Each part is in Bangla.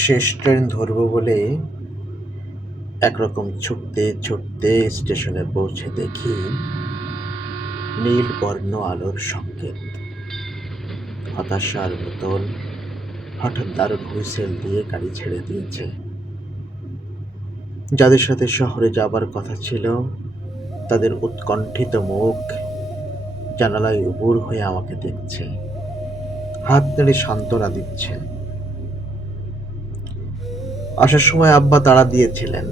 শেষ ট্রেন ধরবো বলে একরকম ছুটতে ছুটতে স্টেশনে পৌঁছে দেখি নীল বর্ণ আলোর সংকেত। হতাশার মতন হঠাৎ দারুণ হুইসেল দিয়ে গাড়ি ছেড়ে দিয়েছে। যাদের সাথে শহরে যাবার কথা ছিল তাদের উৎকণ্ঠিত মুখ জানালায় উবুর হয়ে আমাকে দেখছে, হাত নেড়ে সান্ত্বনা দিচ্ছে। আসার সময় আব্বা তাড়া দিয়েছিলেন,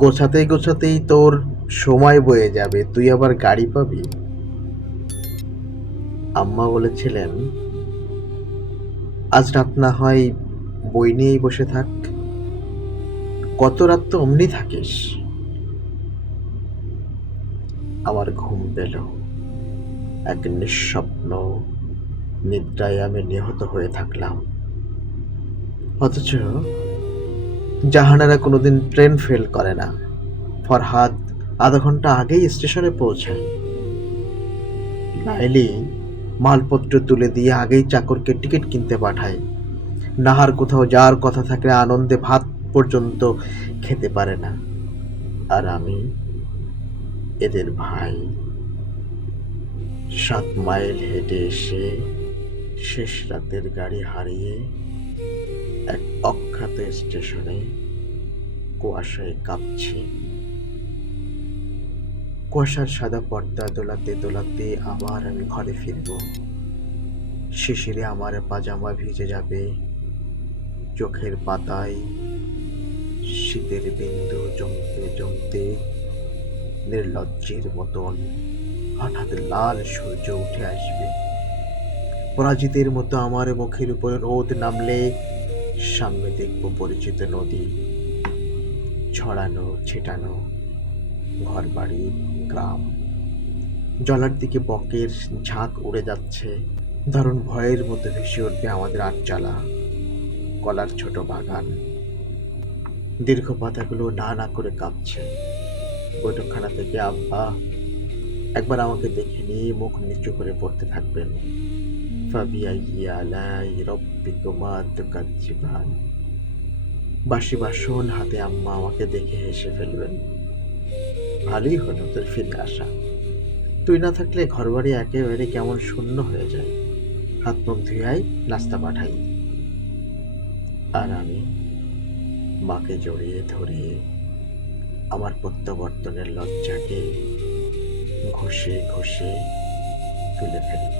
গোছাতেই গোছাতেই তোর সময় বয়ে যাবে, তুই আবার গাড়ি পাবি। আম্মা বলেছিলেন, আজ রাত না হয় বই নিয়েই বসে থাক, কত রাত তো অমনি থাকিস। আমার ঘুম পেল, এক নিঃস্বপ্ন নিদ্রায় আমি নিহত হয়ে থাকলাম। অথচ জাহানারা কোনোদিন ট্রেন ফেল করে না। ফরহাদ আধা ঘন্টা আগেই স্টেশনে পৌঁছায়। লাইলি মালপত্র তুলে দিয়ে আগেই চাকরকে টিকিট কিনতে পাঠায়। নাহার কোথাও যাওয়ার কথা থাকলে আনন্দে ভাত পর্যন্ত খেতে পারে না। আর আমি এদের ভাই, 7 মাইল হেঁটে এসে শেষ রাতের গাড়ি হারিয়ে এক অখ্যাত স্টেশনে কুয়াশায় কাঁপছি। কুয়াশার সাদা পর্দা দোলাতে দোলাতে আবার আমি ঘরে ফিরব। শিশিরে আমার পাজামা ভিজে যাবে, চোখের পাতায় শীতের বিন্দু জমতে জমতে নির্লজ্জের মতন হঠাৎ লাল সূর্য উঠে আসবে। পরাজিতের মতো আমার মুখের উপরে রোদ নামলে সামনে দেখব পরিচিত নদী, ছড়ানো ছিটানো ঘর বাড়ি, গ্রাম। জলার দিকে বকের ঝাঁক উড়ে যাচ্ছে। দারুণ ভয়ের মতো ভেসে উঠবে আমাদের আটচালা, কলার ছোট বাগান। দীর্ঘ পাতাগুলো না না করে কাঁপছে। বৈঠকখানা থেকে আব্বা একবার আমাকে দেখে নিয়ে মুখ নিচু করে পড়তে থাকবেন, ফাবিআইয়ি আলাই রব্বিকুমা তুকাজ্জিবান। বাসি বাসন হাতে আম্মা আমাকে দেখে হেসে ফেলবেন। ভালোই হলো তোর ফিরে আসা, তুই না থাকলে ঘরবাড়ি একেবারে কেমন শূন্য হয়ে যায়। হাত মুখ ধুয়াই নাস্তা পাঠাই। আর আমি মাকে জড়িয়ে ধরে আমার প্রত্যাবর্তনের লজ্জাকে ঘষে ঘষে তুলে ফেলব।